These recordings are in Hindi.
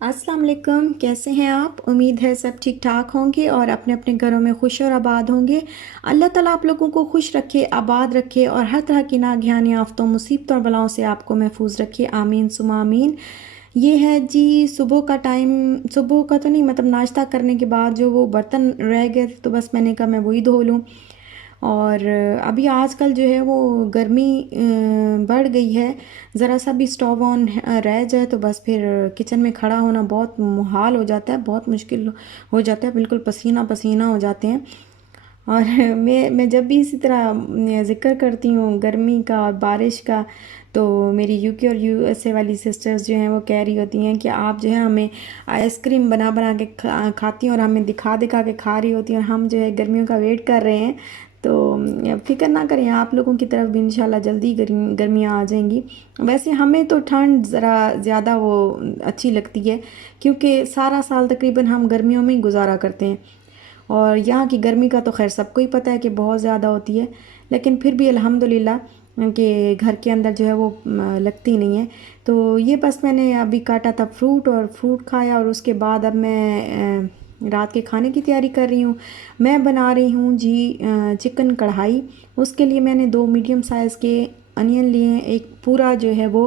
अस्सलाम वालेकुम, कैसे हैं आप? उम्मीद है सब ठीक ठाक होंगे और अपने अपने घरों में खुश और आबाद होंगे। अल्लाह ताला आप लोगों को खुश रखे, आबाद रखे और हर तरह की नागहानी आफतों, मुसीबतों और बलाओं से आपको महफूज रखे। आमीन सुमा आमीन। ये है जी सुबह का टाइम। सुबह का तो नहीं, मतलब नाश्ता करने के बाद जो वो बर्तन रह गए थे तो बस मैंने कहा मैं वही धो लूँ। और अभी आजकल जो है वो गर्मी बढ़ गई है। ज़रा सा भी स्टोव ऑन रह जाए तो बस फिर किचन में खड़ा होना बहुत मुहाल हो जाता है, बहुत मुश्किल हो जाता है, बिल्कुल पसीना पसीना हो जाते हैं। और मैं जब भी इसी तरह ज़िक्र करती हूँ गर्मी का और बारिश का, तो मेरी यूके और यूएसए वाली सिस्टर्स जो हैं वो कह रही होती हैं कि आप जो है हमें आइसक्रीम बना बना के खाती हैं और हमें दिखा दिखा के खा रही होती हैं, और हम जो है गर्मियों का वेट कर रहे हैं। तो फ़िक्र ना करें, आप लोगों की तरफ भी इंशाल्लाह जल्दी गर्मियाँ आ जाएंगी। वैसे हमें तो ठंड ज़रा ज़्यादा वो अच्छी लगती है, क्योंकि सारा साल तकरीबन हम गर्मियों में ही गुजारा करते हैं। और यहाँ की गर्मी का तो खैर सबको ही पता है कि बहुत ज़्यादा होती है, लेकिन फिर भी अल्हम्दुलिल्लाह कि घर के अंदर जो है वो लगती नहीं है। तो ये बस मैंने अभी काटा था फ्रूट, और फ्रूट खाया, और उसके बाद अब मैं रात के खाने की तैयारी कर रही हूँ। मैं बना रही हूँ जी चिकन कढ़ाई। उसके लिए मैंने 2 मीडियम साइज़ के अनियन लिए हैं, एक पूरा जो है वो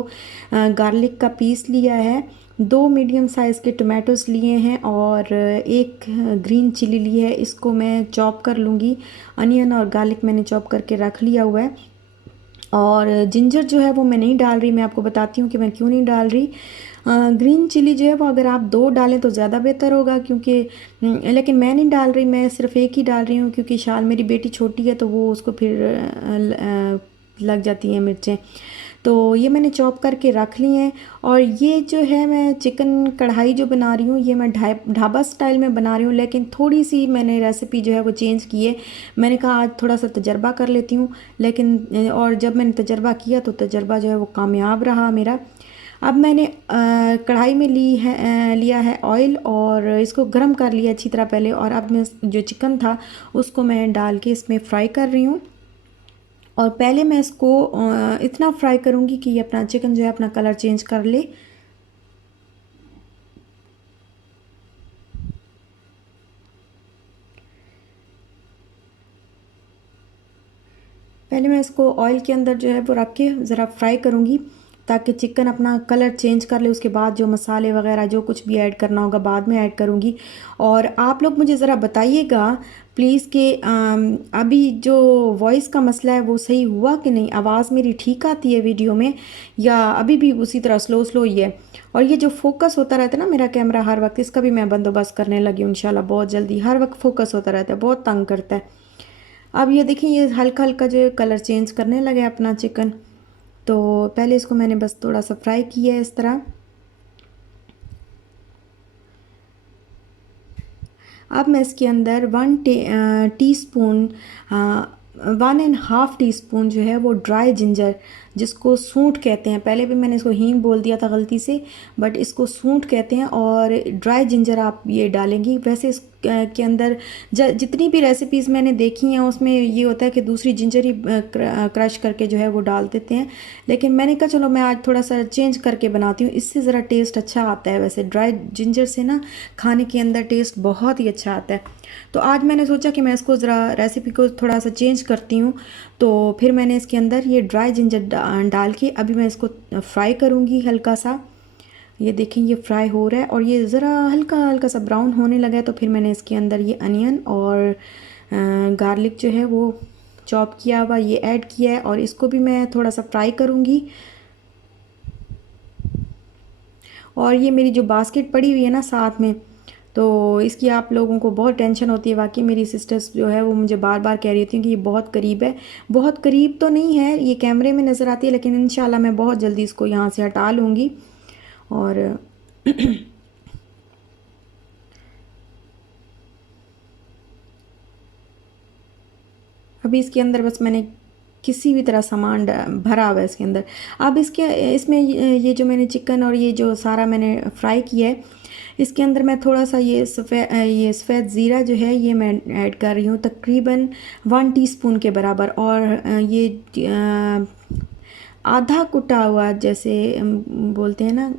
गार्लिक का पीस लिया है, 2 मीडियम साइज़ के टमाटोस लिए हैं, और एक ग्रीन चिली ली है। इसको मैं चॉप कर लूँगी। अनियन और गार्लिक मैंने चॉप करके रख लिया हुआ है। और जिंजर जो है वो मैं नहीं डाल रही, मैं आपको बताती हूँ कि मैं क्यों नहीं डाल रही। ग्रीन चिली जो है वो अगर आप 2 डालें तो ज़्यादा बेहतर होगा, क्योंकि लेकिन मैं नहीं डाल रही, मैं सिर्फ एक ही डाल रही हूँ, क्योंकि शाल मेरी बेटी छोटी है तो वो उसको फिर लग जाती हैं मिर्चें। तो ये मैंने चॉप करके रख ली हैं। और ये जो है मैं चिकन कढ़ाई जो बना रही हूँ, ये मैं ढाबा स्टाइल में बना रही हूँ, लेकिन थोड़ी सी मैंने रेसिपी जो है वो चेंज की है। मैंने कहा आज थोड़ा सा तजर्बा कर लेती हूँ, लेकिन और जब मैंने तजर्बा किया तो तजर्बा जो है वो कामयाब रहा मेरा। अब मैंने कढ़ाई में लिया है ऑयल, और इसको गर्म कर लिया अच्छी तरह पहले, और अब मैं जो चिकन था उसको मैं डाल के इसमें फ्राई कर रही हूँ। और पहले मैं इसको इतना फ्राई करूँगी कि ये अपना चिकन जो है अपना कलर चेंज कर ले। पहले मैं इसको ऑयल के अंदर जो है वो रख के ज़रा फ्राई करूँगी, ताकि चिकन अपना कलर चेंज कर ले। उसके बाद जो मसाले वगैरह जो कुछ भी ऐड करना होगा बाद में ऐड करूँगी। और आप लोग मुझे ज़रा बताइएगा प्लीज़ कि अभी जो वॉइस का मसला है वो सही हुआ कि नहीं, आवाज़ मेरी ठीक आती है वीडियो में, या अभी भी उसी तरह स्लो स्लो ही है। और ये जो फोकस होता रहता है ना मेरा कैमरा हर वक्त, इसका भी मैं बंदोबस्त करने लगी हूँ इंशाल्लाह बहुत जल्दी। हर वक्त फोकस होता रहता है, बहुत तंग करता है। अब ये देखिए ये हल्का हल्का जो कलर चेंज करने लगे अपना चिकन। तो पहले इसको मैंने बस थोड़ा सा फ्राई किया है इस तरह। अब मैं इसके अंदर 1 टी स्पून 1.5 टी स्पून जो है वो ड्राई जिंजर, जिसको सूंठ कहते हैं, पहले भी मैंने इसको हींग बोल दिया था गलती से, बट इसको सूंठ कहते हैं। और ड्राई जिंजर आप ये डालेंगी। वैसे इस के अंदर जितनी भी रेसिपीज़ मैंने देखी हैं उसमें ये होता है कि दूसरी जिंजर ही क्रश करके जो है वो डाल देते हैं, लेकिन मैंने कहा चलो मैं आज थोड़ा सा चेंज करके बनाती हूँ, इससे ज़रा टेस्ट अच्छा आता है। वैसे ड्राई जिंजर से ना खाने के अंदर टेस्ट बहुत ही अच्छा आता है। तो आज मैंने सोचा कि मैं इसको ज़रा रेसिपी को थोड़ा सा चेंज करती हूँ, तो फिर मैंने इसके अंदर ये ड्राई जिंजर डाल के अभी मैं इसको फ्राई करूँगी हल्का सा। ये देखें ये फ्राई हो रहा है, और ये ज़रा हल्का हल्का सा ब्राउन होने लगा है, तो फिर मैंने इसके अंदर ये अनियन और गार्लिक जो है वो चॉप किया हुआ ये ऐड किया है, और इसको भी मैं थोड़ा सा फ्राई करूँगी। और ये मेरी जो बास्केट पड़ी हुई है ना साथ में, तो इसकी आप लोगों को बहुत टेंशन होती है। वाकई मेरी सिस्टर्स जो है वो मुझे बार बार कह रही थी कि ये बहुत करीब है। बहुत करीब तो नहीं है, ये कैमरे में नज़र आती है, लेकिन इंशाल्लाह मैं बहुत जल्दी इसको यहाँ से हटा लूँगी। और अभी इसके अंदर बस मैंने किसी भी तरह सामान भरा हुआ है इसके अंदर। अब इसमें ये जो मैंने चिकन और ये जो सारा मैंने फ्राई किया है, इसके अंदर मैं थोड़ा सा ये सफ़ेद ज़ीरा जो है ये मैं ऐड कर रही हूँ, तकरीबन 1 टीस्पून के बराबर। और ये आधा कुटा हुआ, जैसे बोलते हैं ना,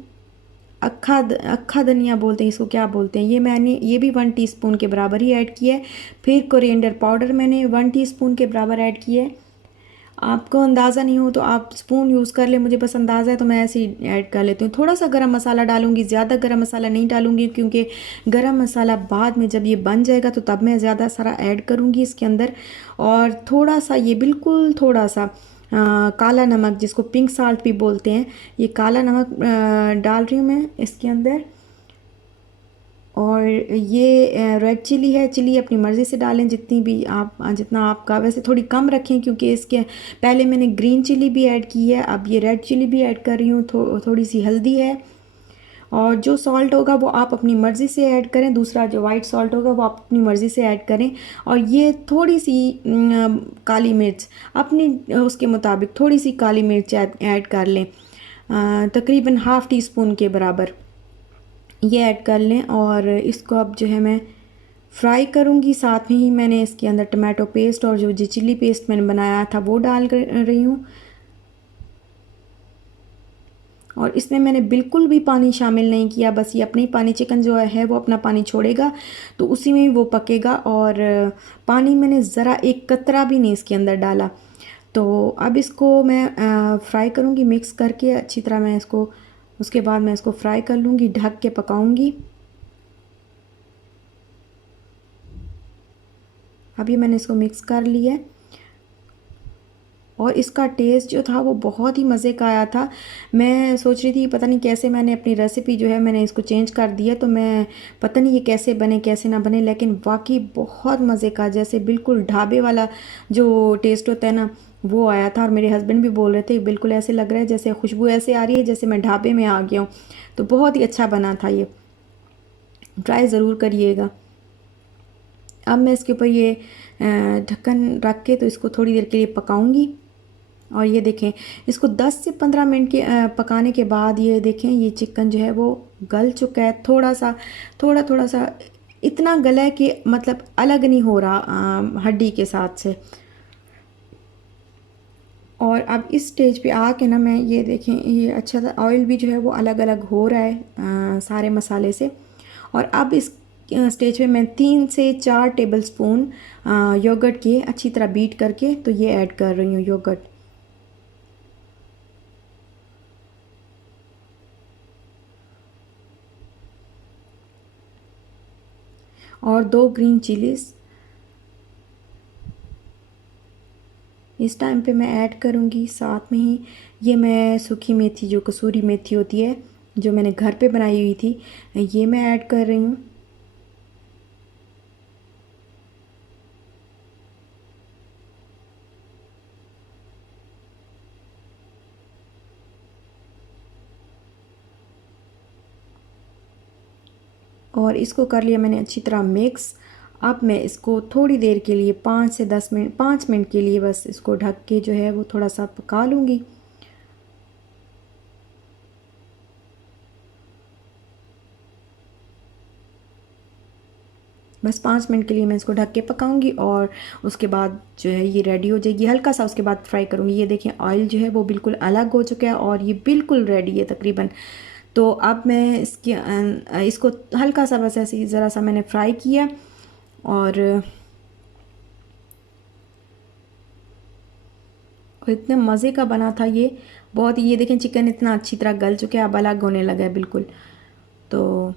अक्खा धनिया बोलते हैं इसको, क्या बोलते हैं, ये मैंने ये भी 1 टीस्पून के बराबर ही ऐड किया है। फिर कोरिएंडर पाउडर मैंने 1 टीस्पून के बराबर ऐड किया है। आपको अंदाज़ा नहीं हो तो आप स्पून यूज़ कर ले, मुझे बस अंदाज़ा है तो मैं ऐसे ही ऐड कर लेती हूँ। थोड़ा सा गरम मसाला डालूँगी, ज़्यादा गरम मसाला नहीं डालूँगी, क्योंकि गरम मसाला बाद में जब ये बन जाएगा तो तब मैं ज़्यादा सारा ऐड करूँगी इसके अंदर। और थोड़ा सा ये बिल्कुल थोड़ा सा काला नमक, जिसको पिंक साल्ट भी बोलते हैं, ये काला नमक डाल रही हूँ मैं इसके अंदर। और ये रेड चिली है, चिली अपनी मर्ज़ी से डालें जितनी भी आप, जितना आपका, वैसे थोड़ी कम रखें क्योंकि इसके पहले मैंने ग्रीन चिली भी ऐड की है, अब ये रेड चिली भी ऐड कर रही हूँ। थोड़ी सी हल्दी है, और जो सॉल्ट होगा वो आप अपनी मर्ज़ी से ऐड करें, दूसरा जो वाइट सॉल्ट होगा वो आप अपनी मर्ज़ी से ऐड करें। और ये थोड़ी सी काली मिर्च अपनी उसके मुताबिक थोड़ी सी काली मिर्च ऐड कर लें, तकरीबन ½ टीस्पून के बराबर ये ऐड कर लें। और इसको अब जो है मैं फ्राई करूँगी। साथ में ही मैंने इसके अंदर टमाटो पेस्ट और जो चिली पेस्ट मैंने बनाया था वो डाल रही हूँ। और इसमें मैंने बिल्कुल भी पानी शामिल नहीं किया, बस ये अपने ही पानी, चिकन जो है वो अपना पानी छोड़ेगा तो उसी में ही वो पकेगा। और पानी मैंने ज़रा एक कतरा भी नहीं इसके अंदर डाला। तो अब इसको मैं फ्राई करूँगी मिक्स करके अच्छी तरह। मैं इसको उसके बाद मैं इसको फ्राई कर लूँगी, ढक के पकाऊँगी। अभी मैंने इसको मिक्स कर लिया है, और इसका टेस्ट जो था वो बहुत ही मज़े का आया था। मैं सोच रही थी पता नहीं कैसे मैंने अपनी रेसिपी जो है मैंने इसको चेंज कर दिया, तो मैं पता नहीं ये कैसे बने कैसे ना बने, लेकिन वाकई बहुत मज़े का, जैसे बिल्कुल ढाबे वाला जो टेस्ट होता है ना वो आया था। और मेरे हस्बैंड भी बोल रहे थे बिल्कुल ऐसे लग रहा है जैसे खुशबू ऐसे आ रही है जैसे मैं ढाबे में आ गया हूँ। तो बहुत ही अच्छा बना था ये, ट्राई ज़रूर करिएगा। अब मैं इसके ऊपर ये ढक्कन रख के तो इसको थोड़ी देर के लिए पकाऊंगी। और ये देखें, इसको 10 से 15 मिनट के पकाने के बाद ये देखें ये चिकन जो है वो गल चुका है। थोड़ा सा इतना गला है कि मतलब अलग नहीं हो रहा हड्डी के साथ से। और अब इस स्टेज पे आके ना मैं ये देखें, ये अच्छा सा ऑयल भी जो है वो अलग अलग हो रहा है सारे मसाले से। और अब इस स्टेज पे मैं 3 से 4 टेबल स्पून योगर्ट के अच्छी तरह बीट करके तो ये ऐड कर रही हूँ योगर्ट। और 2 ग्रीन चिलीज़ इस टाइम पे मैं ऐड करूँगी। साथ में ही ये मैं सूखी मेथी, जो कसूरी मेथी होती है जो मैंने घर पे बनाई हुई थी, ये मैं ऐड कर रही हूँ। और इसको कर लिया मैंने अच्छी तरह मिक्स। अब मैं इसको थोड़ी देर के लिए 5 मिनट के लिए बस इसको ढक के जो है वो थोड़ा सा पका लूँगी। बस 5 मिनट के लिए मैं इसको ढक के पकाऊंगी, और उसके बाद जो है ये रेडी हो जाएगी। हल्का सा उसके बाद फ्राई करूँगी। ये देखें ऑयल जो है वो बिल्कुल अलग हो चुका है और ये बिल्कुल रेडी है तकरीबन। तो अब मैं इसको हल्का सा बस ऐसे ही ज़रा सा मैंने फ्राई किया। और इतने मज़े का बना था ये, बहुत। ये देखें चिकन इतना अच्छी तरह गल चुका है, अब अलग होने लगा है बिल्कुल। तो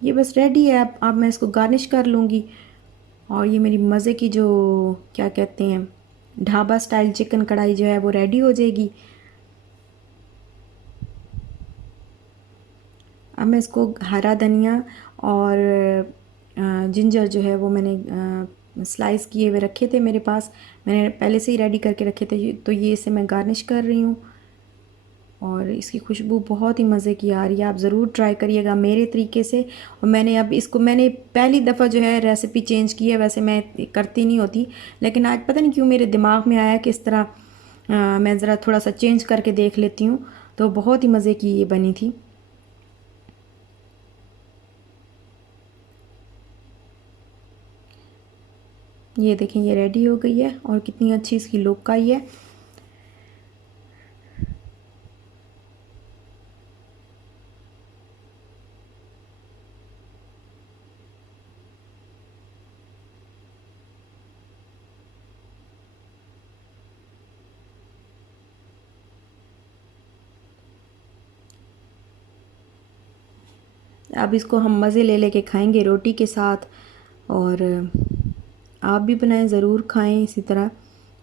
ये बस रेडी है। अब मैं इसको गार्निश कर लूँगी। और ये मेरी मज़े की जो क्या कहते हैं ढाबा स्टाइल चिकन कढ़ाई जो है वो रेडी हो जाएगी। अब मैं इसको हरा धनिया और जिंजर जो है वो मैंने स्लाइस किए हुए रखे थे मेरे पास, मैंने पहले से ही रेडी करके रखे थे, तो ये इसे मैं गार्निश कर रही हूँ। और इसकी खुशबू बहुत ही मज़े की आ रही है, आप ज़रूर ट्राई करिएगा मेरे तरीके से। और मैंने अब इसको मैंने पहली दफ़ा जो है रेसिपी चेंज की है, वैसे मैं करती नहीं होती, लेकिन आज पता नहीं क्यों मेरे दिमाग में आया कि इस तरह मैं ज़रा थोड़ा सा चेंज करके देख लेती हूँ। तो बहुत ही मज़े की ये बनी थी। ये देखें ये रेडी हो गई है और कितनी अच्छी इसकी लुक आई है। अब इसको हम मज़े ले लेके खाएंगे रोटी के साथ। और आप भी बनाएं, ज़रूर खाएं इसी तरह।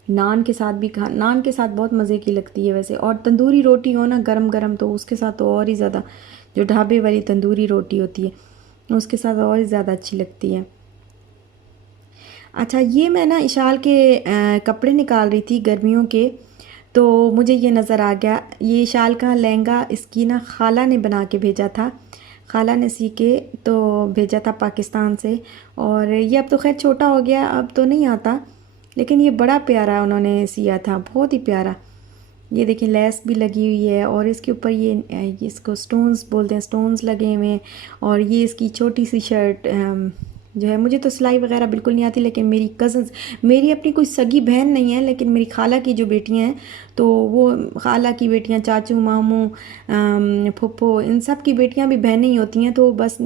नान के साथ भी नान के साथ बहुत मज़े की लगती है वैसे। और तंदूरी रोटी हो ना गरम गरम, तो उसके साथ तो और ही ज़्यादा, जो ढाबे वाली तंदूरी रोटी होती है उसके साथ और ही ज़्यादा अच्छी लगती है। अच्छा, ये मैं ना इशाल के कपड़े निकाल रही थी गर्मियों के, तो मुझे ये नज़र आ गया। ये इशाल का लहंगा इसकी ना खाला ने बना के भेजा था, खाला ने सी के तो भेजा था पाकिस्तान से। और ये अब तो खैर छोटा हो गया, अब तो नहीं आता, लेकिन ये बड़ा प्यारा उन्होंने सिया था, बहुत ही प्यारा। ये देखिए लेस भी लगी हुई है और इसके ऊपर ये इसको स्टोन्स बोलते हैं, स्टोन्स लगे हुए हैं। और ये इसकी छोटी सी शर्ट जो है, मुझे तो सिलाई वगैरह बिल्कुल नहीं आती, लेकिन मेरी कज़न्स, मेरी अपनी कोई सगी बहन नहीं है, लेकिन मेरी खाला की जो बेटियां हैं, तो वो खाला की बेटियां, चाचू मामू फुप्पो, इन सब की बेटियां भी बहनें ही होती हैं। तो बस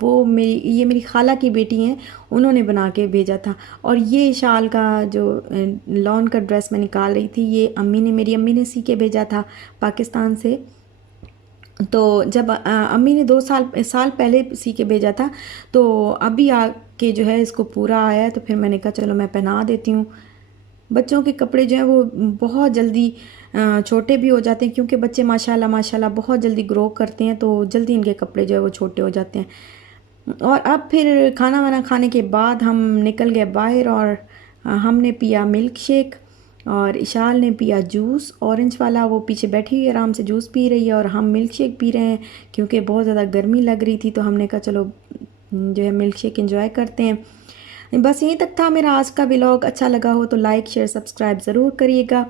वो ये मेरी खाला की बेटी हैं, उन्होंने बना के भेजा था। और ये शाल का जो लॉन का ड्रेस मैं निकाल रही थी, ये मेरी अम्मी ने सी के भेजा था पाकिस्तान से। तो जब अम्मी ने 2 साल पहले सी के भेजा था, तो अभी आके जो है इसको पूरा आया है, तो फिर मैंने कहा चलो मैं पहना देती हूँ। बच्चों के कपड़े जो हैं वो बहुत जल्दी छोटे भी हो जाते हैं, क्योंकि बच्चे माशाल्लाह माशाल्लाह बहुत जल्दी ग्रो करते हैं, तो जल्दी इनके कपड़े जो है वो छोटे हो जाते हैं। और अब फिर खाना वाना खाने के बाद हम निकल गए बाहर, और हमने पिया मिल्क शेक, और इशाल ने पिया जूस ऑरेंज वाला, वो पीछे बैठी हुई आराम से जूस पी रही है, और हम मिल्क शेक पी रहे हैं क्योंकि बहुत ज़्यादा गर्मी लग रही थी। तो हमने कहा चलो जो है मिल्क शेक एंजॉय करते हैं। बस यहीं तक था मेरा आज का व्लॉग। अच्छा लगा हो तो लाइक शेयर सब्सक्राइब ज़रूर करिएगा।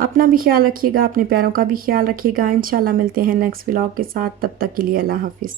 अपना भी ख्याल रखिएगा, अपने प्यारों का भी ख्याल रखिएगा। इंशाल्लाह मिलते हैं नेक्स्ट व्लॉग के साथ, तब तक के लिए अल्लाह हाफिज़।